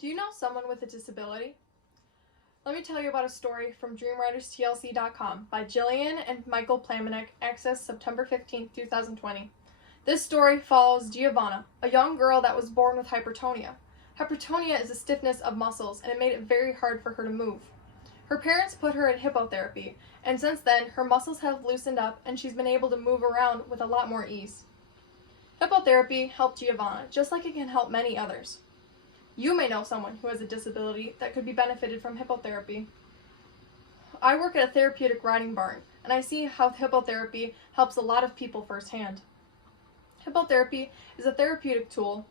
Do you know someone with a disability? Let me tell you about a story from DreamWritersTLC.com by Jillian and Michael Plamenek, accessed September 15, 2020. This story follows Giovanna, a young girl that was born with hypertonia. Hypertonia is a stiffness of muscles, and it made it very hard for her to move. Her parents put her in hippotherapy, and since then, her muscles have loosened up and she's been able to move around with a lot more ease. Hippotherapy helped Giovanna, just like it can help many others. You may know someone who has a disability that could be benefited from hippotherapy. I work at a therapeutic riding barn, and I see how hippotherapy helps a lot of people firsthand. Hippotherapy is a therapeutic tool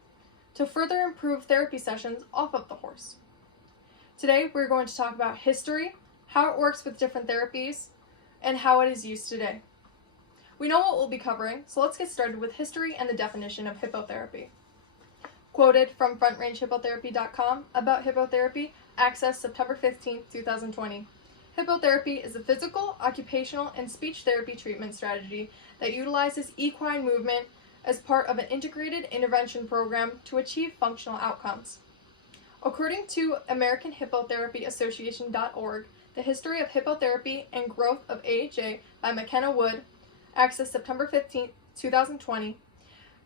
to further improve therapy sessions off of the horse. Today, we're going to talk about history, how it works with different therapies, and how it is used today. We know what we'll be covering, so let's get started with history and the definition of hippotherapy. Quoted from FrontRangeHippotherapy.com about hippotherapy, accessed September 15, 2020. Hippotherapy is a physical, occupational, and speech therapy treatment strategy that utilizes equine movement as part of an integrated intervention program to achieve functional outcomes. According to American Hippotherapy Association.org, The History of Hippotherapy and Growth of AHA by McKenna Wood, accessed September 15, 2020,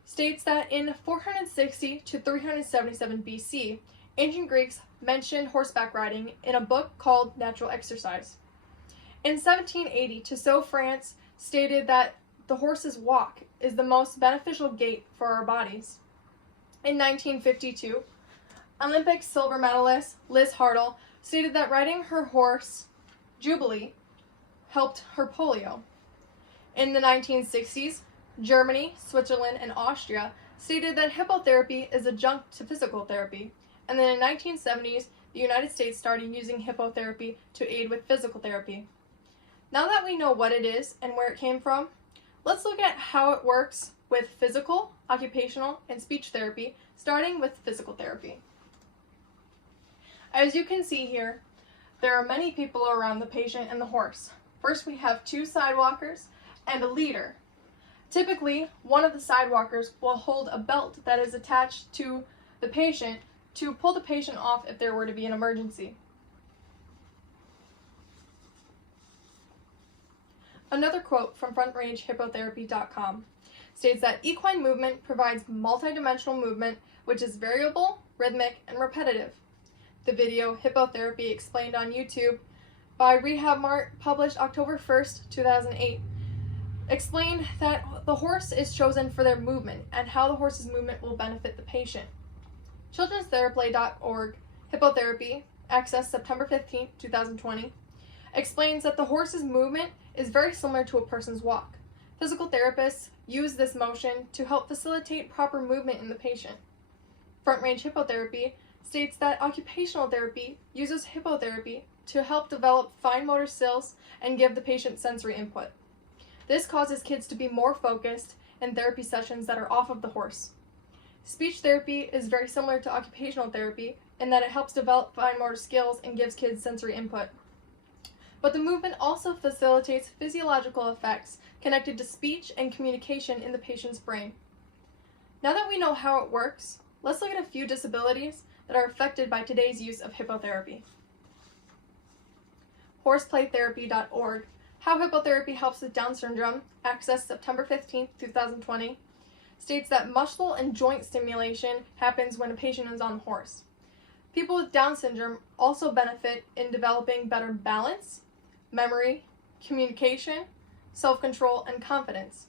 states that in 460 to 377 BC, ancient Greeks mentioned horseback riding in a book called Natural Exercise. In 1780, Tissot, France, stated that the horse's walk is the most beneficial gait for our bodies. In 1952, Olympic silver medalist Liz Hartle stated that riding her horse, Jubilee, helped her polio. In the 1960s, Germany, Switzerland, and Austria stated that hippotherapy is adjunct to physical therapy, and then in the 1970s, the United States started using hippotherapy to aid with physical therapy. Now that we know what it is and where it came from, let's look at how it works with physical, occupational, and speech therapy, starting with physical therapy. As you can see here, there are many people around the patient and the horse. First, we have 2 sidewalkers and a leader. Typically, one of the sidewalkers will hold a belt that is attached to the patient to pull the patient off if there were to be an emergency. Another quote from FrontRangeHippotherapy.com states that equine movement provides multidimensional movement which is variable, rhythmic, and repetitive. The video Hippotherapy Explained on YouTube by Rehab Mart, published October 1st, 2008, explained that the horse is chosen for their movement and how the horse's movement will benefit the patient. Children'sTherapy.org, Hippotherapy, accessed September 15, 2020, explains that the horse's movement is very similar to a person's walk. Physical therapists use this motion to help facilitate proper movement in the patient. Front Range Hippotherapy states that occupational therapy uses hippotherapy to help develop fine motor skills and give the patient sensory input. This causes kids to be more focused in therapy sessions that are off of the horse. Speech therapy is very similar to occupational therapy in that it helps develop fine motor skills and gives kids sensory input. But the movement also facilitates physiological effects connected to speech and communication in the patient's brain. Now that we know how it works, let's look at a few disabilities that are affected by today's use of hippotherapy. Horseplaytherapy.org, How Hippotherapy Helps with Down Syndrome, accessed September 15, 2020, states that muscle and joint stimulation happens when a patient is on the horse. People with Down syndrome also benefit in developing better balance, memory, communication, self-control, and confidence.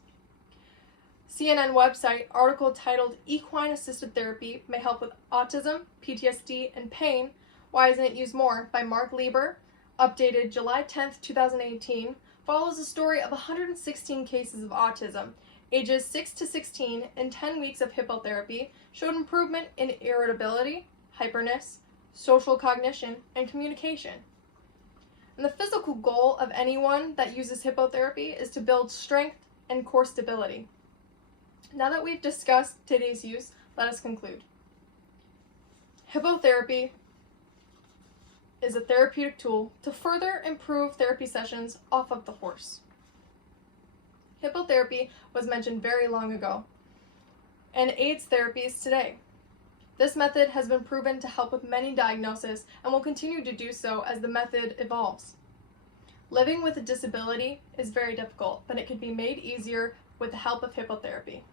CNN website article titled Equine Assisted Therapy May Help with Autism, PTSD, and Pain, Why Isn't It Used More, by Mark Lieber, updated July 10, 2018, follows the story of 116 cases of autism, ages 6 to 16, and 10 weeks of hippotherapy showed improvement in irritability, hyperness, social cognition, and communication. And the physical goal of anyone that uses hippotherapy is to build strength and core stability. Now that we've discussed today's use, let us conclude. Hippotherapy is a therapeutic tool to further improve therapy sessions off of the horse. Hippotherapy was mentioned very long ago and aids therapies today. This method has been proven to help with many diagnoses and will continue to do so as the method evolves. Living with a disability is very difficult, but it can be made easier with the help of hippotherapy.